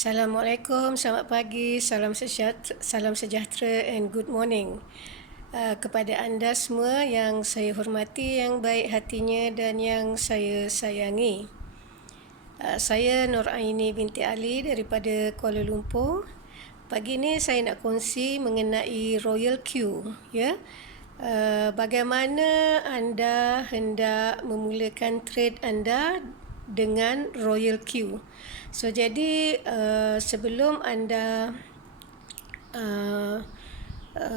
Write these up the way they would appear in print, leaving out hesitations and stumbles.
Assalamualaikum, selamat pagi, salam sejahtera and good morning. Kepada anda semua yang saya hormati, yang baik hatinya dan yang saya sayangi. Saya Nur Aini binti Ali daripada Kuala Lumpur. Pagi ini saya nak kongsi mengenai Royal Q, ya. Bagaimana anda hendak memulakan trade anda dengan Royal Q. So jadi sebelum anda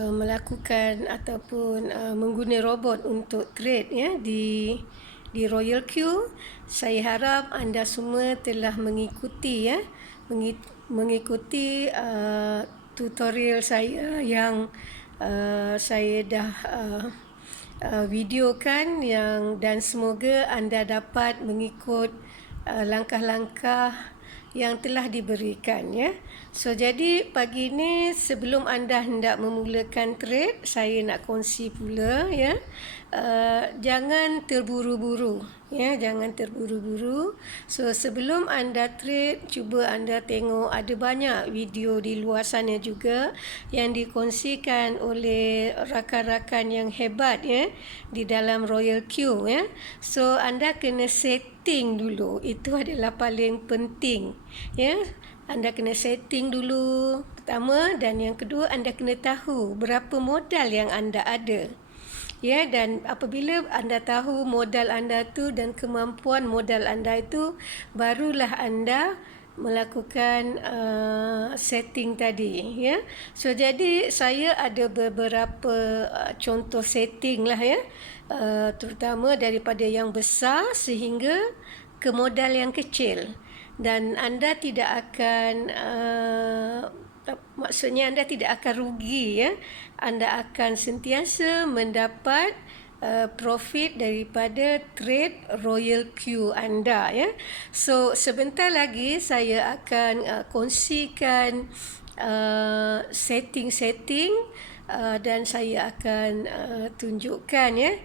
melakukan ataupun mengguna robot untuk trade, ya, di Royal Q, saya harap anda semua telah mengikuti, ya, mengikuti tutorial saya yang saya dah videokan, dan semoga anda dapat mengikut langkah-langkah yang telah diberikan, ya. So jadi pagi ini sebelum anda hendak memulakan trade, saya nak kongsi pula, ya, jangan terburu-buru, ya, jangan terburu-buru. So sebelum anda trade, cuba anda tengok, ada banyak video di luar sana juga yang dikongsikan oleh rakan-rakan yang hebat, ya, di dalam Royal Q, ya. So anda kena setting dulu, itu adalah paling penting, ya. Anda kena setting dulu pertama, dan yang kedua anda kena tahu berapa modal yang anda ada. Ya, dan apabila anda tahu modal anda tu dan kemampuan modal anda itu, barulah anda melakukan setting tadi, ya. So jadi saya ada beberapa contoh setting lah, ya, terutama daripada yang besar sehingga ke modal yang kecil, dan anda tidak akan maksudnya anda tidak akan rugi, ya. Anda akan sentiasa mendapat profit daripada trade Royal Q anda, ya. So sebentar lagi saya akan kongsikan setting-setting dan saya akan tunjukkan, ya,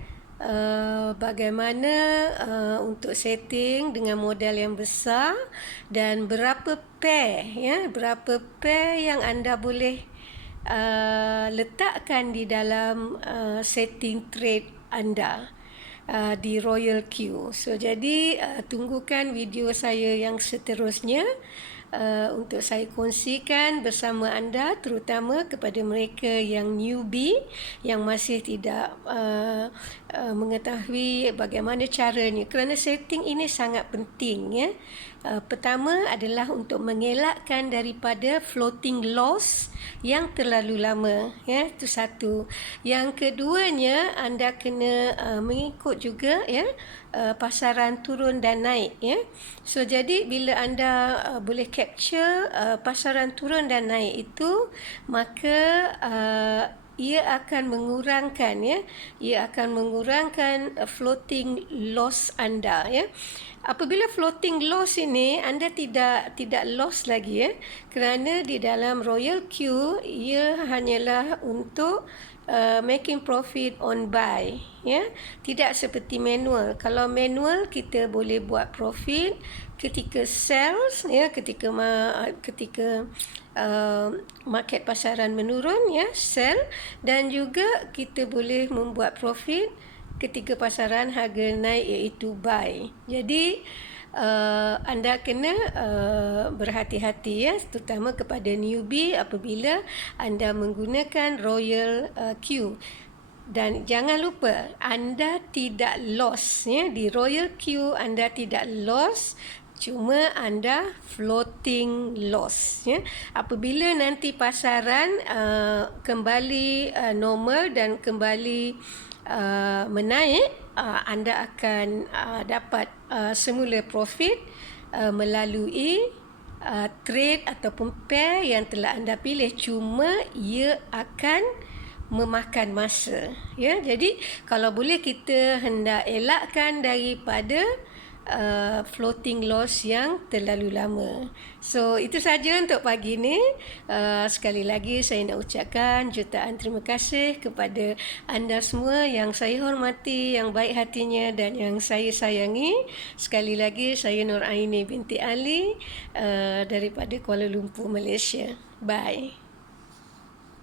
bagaimana untuk setting dengan modal yang besar dan berapa pair, ya, berapa pair yang anda boleh letakkan di dalam setting trade anda di Royal Q. So jadi tunggukan video saya yang seterusnya untuk saya kongsikan bersama anda, terutama kepada mereka yang newbie, yang masih tidak mengetahui bagaimana caranya, kerana setting ini sangat penting, ya. Pertama adalah untuk mengelakkan daripada floating loss yang terlalu lama, ya, itu satu. Yang keduanya, anda kena mengikut juga, ya, pasaran turun dan naik, ya. So jadi bila anda boleh capture pasaran turun dan naik itu, maka ia akan mengurangkan, ya, ia akan mengurangkan floating loss anda, ya. Apabila floating loss ini, anda tidak loss lagi, ya, kerana di dalam Royal Q ia hanyalah untuk making profit on buy, ya, tidak seperti manual. Kalau manual kita boleh buat profit ketika sales, ya, ketika market pasaran menurun, ya, sell, dan juga kita boleh membuat profit ketika pasaran harga naik, iaitu buy. Jadi anda kena berhati-hati, ya, terutama kepada newbie apabila anda menggunakan Royal Q. Dan jangan lupa anda tidak loss, ya, di Royal Q anda tidak loss, cuma anda floating loss, ya. Apabila nanti pasaran kembali normal dan kembali menaik, anda akan dapat semula profit melalui trade ataupun pair yang telah anda pilih, cuma ia akan memakan masa, ya. Jadi kalau boleh kita hendak elakkan daripada floating loss yang terlalu lama. So itu saja untuk pagi ni. Sekali lagi saya nak ucapkan jutaan terima kasih kepada anda semua yang saya hormati, yang baik hatinya dan yang saya sayangi. Sekali lagi saya Nur Aini binti Ali daripada Kuala Lumpur, Malaysia. Bye.